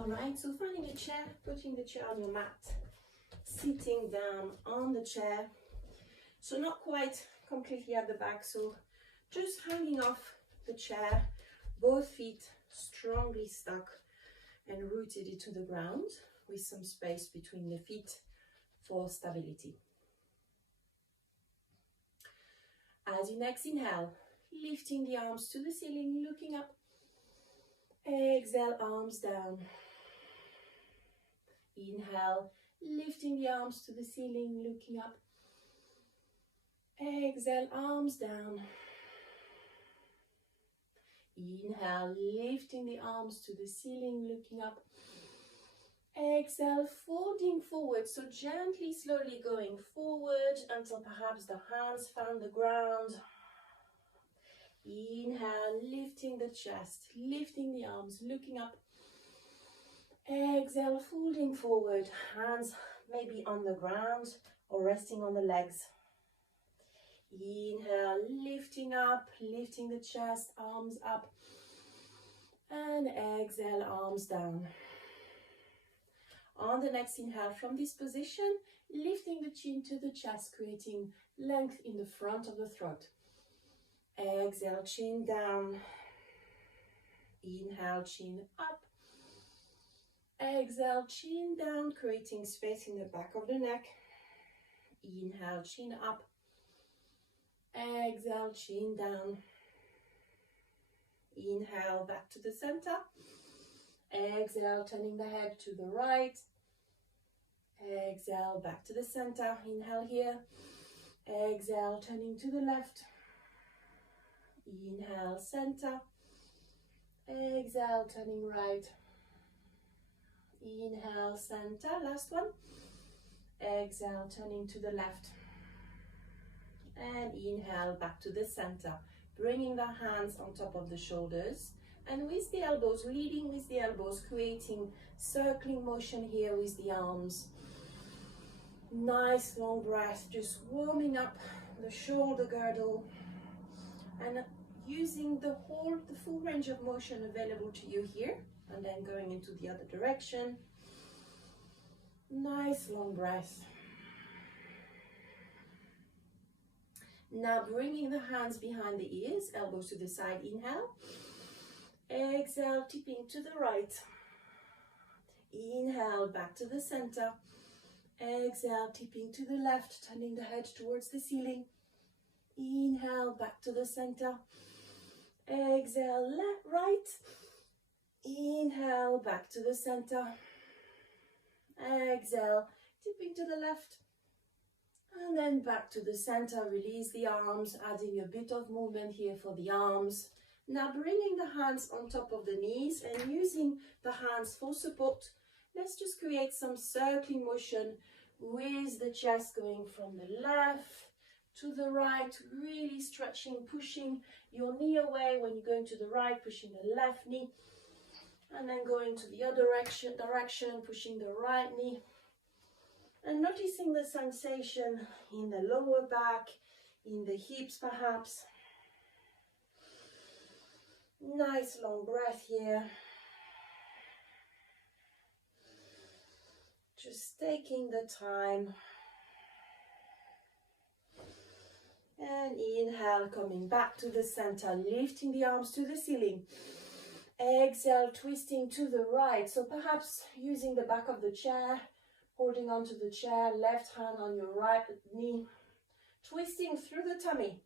All right, so finding a chair, putting the chair on your mat, sitting down on the chair. So not quite completely at the back, so just hanging off the chair, both feet strongly stuck and rooted into the ground with some space between the feet for stability. As you next inhale, lifting the arms to the ceiling, looking up. Exhale, arms down. Inhale, lifting the arms to the ceiling, looking up. Exhale, arms down. Inhale, lifting the arms to the ceiling, looking up. Exhale, folding forward, so gently, slowly going forward until perhaps the hands found the ground. Inhale, lifting the chest, lifting the arms, looking up. Exhale, folding forward, hands maybe on the ground or resting on the legs. Inhale, lifting up, lifting the chest, arms up. And exhale, arms down. On the next inhale from this position, lifting the chin to the chest, creating length in the front of the throat. Exhale, chin down. Inhale, chin up. Exhale, chin down, creating space in the back of the neck. Inhale, chin up. Exhale, chin down. Inhale, back to the center. Exhale, turning the head to the right. Exhale, back to the center. Inhale here. Exhale, turning to the left. Inhale, center. Exhale, turning right. Inhale, center. Last one. Exhale, turning to the left. And inhale, back to the center. Bringing the hands on top of the shoulders. And with the elbows, leading with the elbows, creating circling motion here with the arms. Nice long breath, just warming up the shoulder girdle and using the full range of motion available to you here, and then going into the other direction. Nice long breath. Now bringing the hands behind the ears, elbows to the side, inhale. Exhale, tipping to the right. Inhale, back to the center. Exhale, tipping to the left, turning the head towards the ceiling. Inhale, back to the center. Exhale, left, right. Inhale, back to the center. Exhale, tipping to the left. And then back to the center, release the arms, adding a bit of movement here for the arms. Now bringing the hands on top of the knees and using the hands for support. Let's just create some circling motion with the chest going from the left to the right, really stretching, pushing your knee away when you're going to the right, pushing the left knee, and then going to the other direction, pushing the right knee, and noticing the sensation in the lower back, in the hips perhaps. Nice long breath here. Just taking the time. And inhale, coming back to the center, lifting the arms to the ceiling. Exhale, twisting to the right. So perhaps using the back of the chair, holding onto the chair, left hand on your right knee, twisting through the tummy.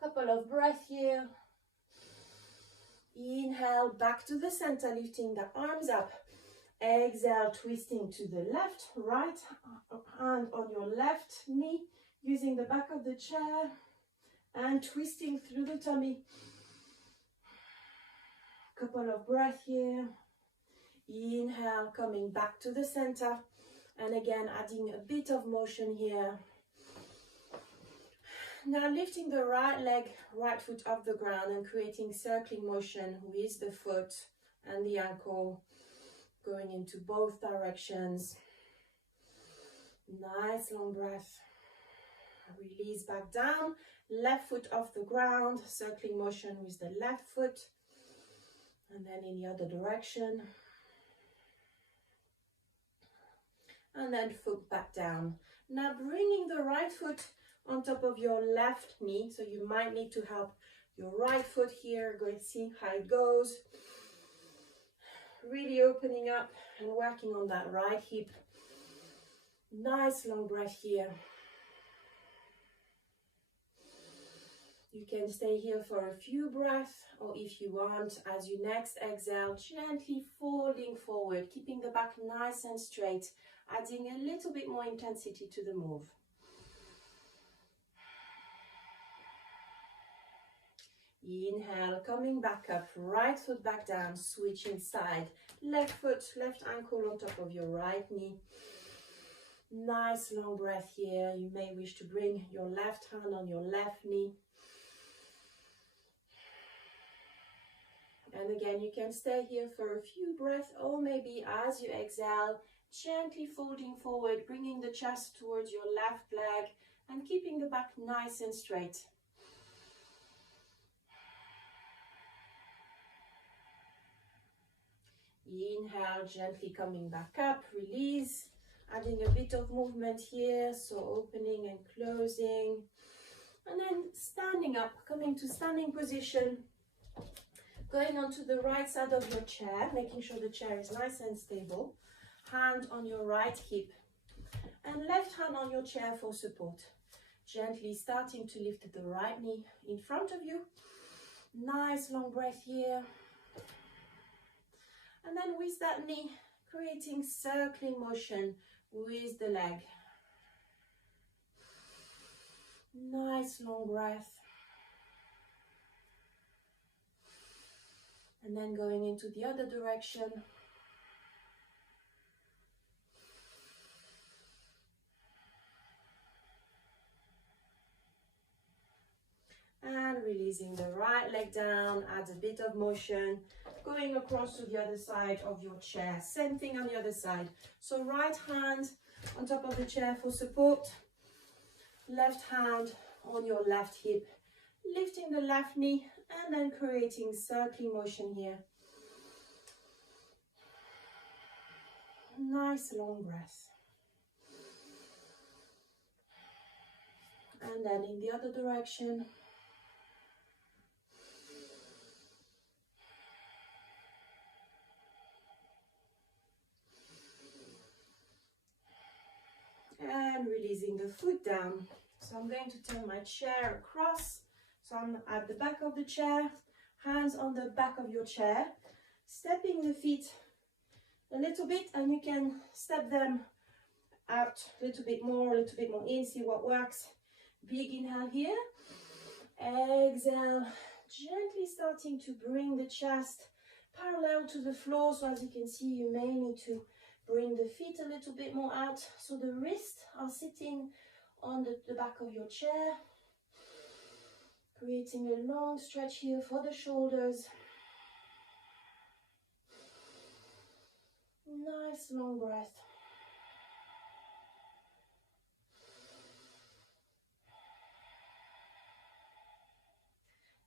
Couple of breaths here. Inhale, back to the center, lifting the arms up. Exhale, twisting to the left, right hand on your left knee, using the back of the chair and twisting through the tummy. Couple of breaths here. Inhale, coming back to the center, and again adding a bit of motion here. Now lifting the right leg, right foot off the ground and creating circling motion with the foot and the ankle going into both directions. Nice long breath. Release back down, left foot off the ground, circling motion with the left foot. And then in the other direction. And then foot back down. Now bringing the right foot on top of your left knee. So you might need to help your right foot here. Go and see how it goes. Really opening up and working on that right hip. Nice long breath here. You can stay here for a few breaths, or if you want, as you next exhale, gently folding forward, keeping the back nice and straight, adding a little bit more intensity to the move. Inhale, coming back up, right foot back down, switching side, left foot, left ankle on top of your right knee. Nice long breath here. You may wish to bring your left hand on your left knee. And again, you can stay here for a few breaths, or maybe as you exhale, gently folding forward, bringing the chest towards your left leg and keeping the back nice and straight. Inhale, gently coming back up, release, adding a bit of movement here, so opening and closing. And then standing up, coming to standing position. Going onto the right side of your chair, making sure the chair is nice and stable. Hand on your right hip and left hand on your chair for support. Gently starting to lift the right knee in front of you. Nice long breath here. And then with that knee, creating circling motion with the leg. Nice long breath. And then going into the other direction. And releasing the right leg down, add a bit of motion, going across to the other side of your chair. Same thing on the other side. So right hand on top of the chair for support, left hand on your left hip, lifting the left knee, and then creating circling motion here. Nice long breath. And then in the other direction. And releasing the foot down. So I'm going to turn my chair across. So I'm at the back of the chair, hands on the back of your chair, stepping the feet a little bit, and you can step them out a little bit more in, see what works. Big inhale here. Exhale, gently starting to bring the chest parallel to the floor. So as you can see, you may need to bring the feet a little bit more out, so the wrists are sitting on the back of your chair. Creating a long stretch here for the shoulders. Nice long breath.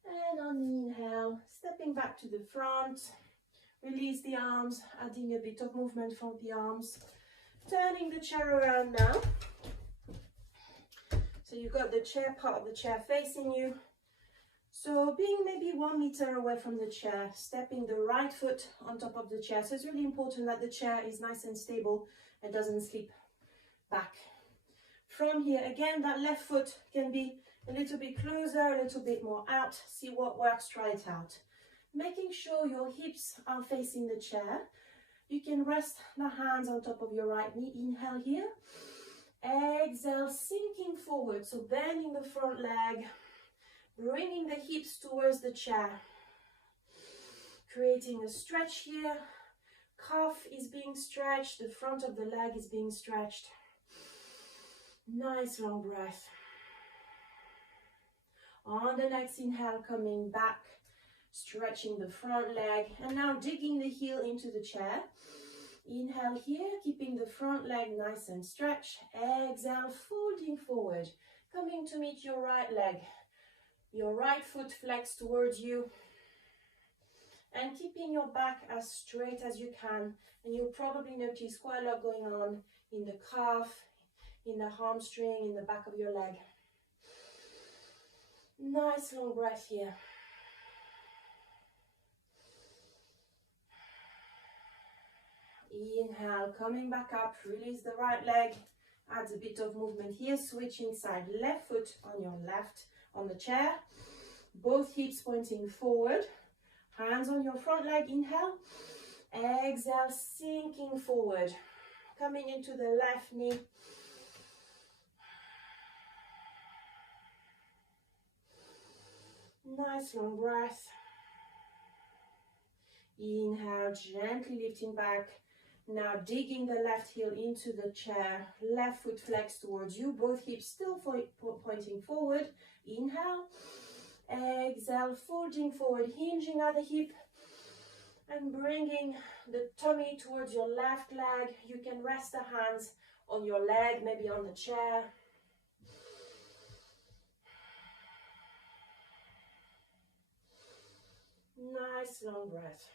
And on the inhale, stepping back to the front. Release the arms, adding a bit of movement from the arms. Turning the chair around now. So you've got the chair, part of the chair facing you. So being maybe 1 meter away from the chair, stepping the right foot on top of the chair. So it's really important that the chair is nice and stable and doesn't slip back. From here, again, that left foot can be a little bit closer, a little bit more out. See what works, try it out. Making sure your hips are facing the chair. You can rest the hands on top of your right knee. Inhale here. Exhale, sinking forward. So bending the front leg. Bringing the hips towards the chair. Creating a stretch here. Calf is being stretched. The front of the leg is being stretched. Nice long breath. On the next inhale, coming back. Stretching the front leg. And now digging the heel into the chair. Inhale here, keeping the front leg nice and stretched. Exhale, folding forward. Coming to meet your right leg. Your right foot flexed towards you. and keeping your back as straight as you can. And you'll probably notice quite a lot going on in the calf, in the hamstring, in the back of your leg. Nice long breath here. Inhale, coming back up, release the right leg, add a bit of movement here, switching side, left foot on your left, on the chair, both hips pointing forward, hands on your front leg, inhale, exhale, sinking forward, coming into the left knee, nice long breath, inhale, gently lifting back. Now digging the left heel into the chair, left foot flexed towards you, both hips still pointing forward. Inhale, exhale, folding forward, hinging at the hip and bringing the tummy towards your left leg. You can rest the hands on your leg, maybe on the chair. Nice long breath.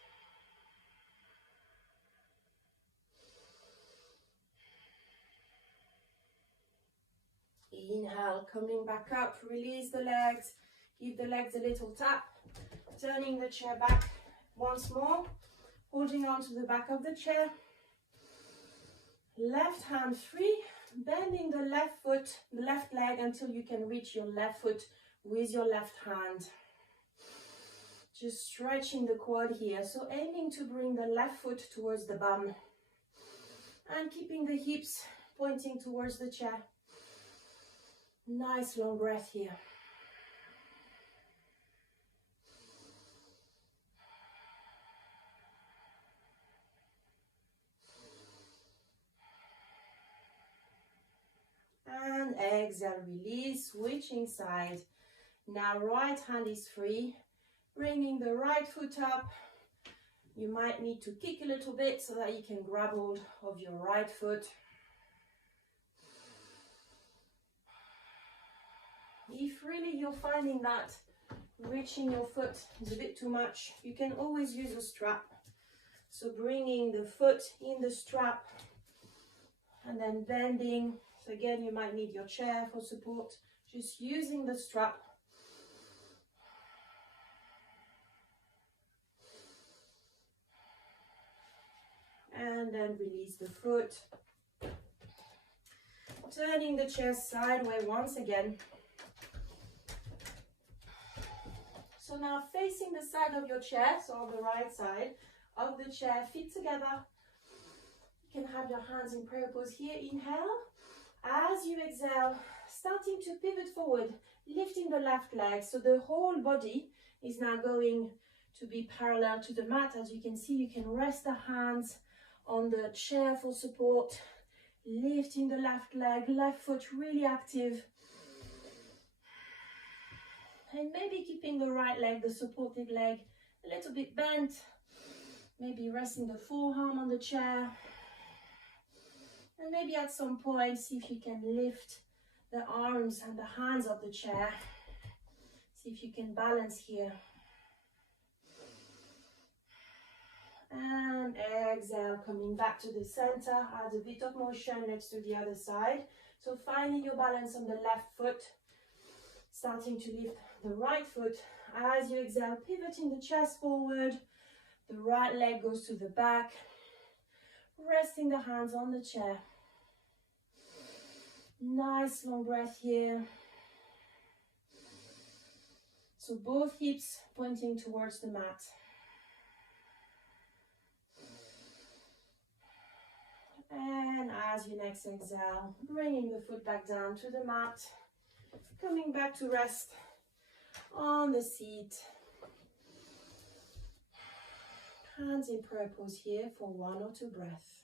Inhale, coming back up, release the legs, give the legs a little tap, turning the chair back once more, holding on to the back of the chair, left hand free, bending the left foot, the left leg until you can reach your left foot with your left hand. Just stretching the quad here, so aiming to bring the left foot towards the bum and keeping the hips pointing towards the chair. Nice long breath here. And exhale, release, switching side. Now right hand is free, bringing the right foot up. You might need to kick a little bit so that you can grab hold of your right foot. If really you're finding that reaching your foot is a bit too much, you can always use a strap. So bringing the foot in the strap and then bending. So again, you might need your chair for support. Just using the strap. And then release the foot. Turning the chair sideways once again. So now facing the side of your chair, so on the right side of the chair, feet together. You can have your hands in prayer pose here. Inhale. As you exhale, starting to pivot forward, lifting the left leg. So the whole body is now going to be parallel to the mat. As you can see, you can rest the hands on the chair for support. Lifting the left leg, left foot really active. And maybe keeping the right leg, the supported leg, a little bit bent. Maybe resting the forearm on the chair. And maybe at some point, see if you can lift the arms and the hands of the chair. See if you can balance here. And exhale, coming back to the center. Add a bit of motion next to the other side. So finding your balance on the left foot. Starting to lift the right foot. As you exhale, pivoting the chest forward. The right leg goes to the back. Resting the hands on the chair. Nice long breath here. So both hips pointing towards the mat. And as you next exhale, bringing the foot back down to the mat. Coming back to rest on the seat. Hands in prayer pose here for 1 or 2 breaths.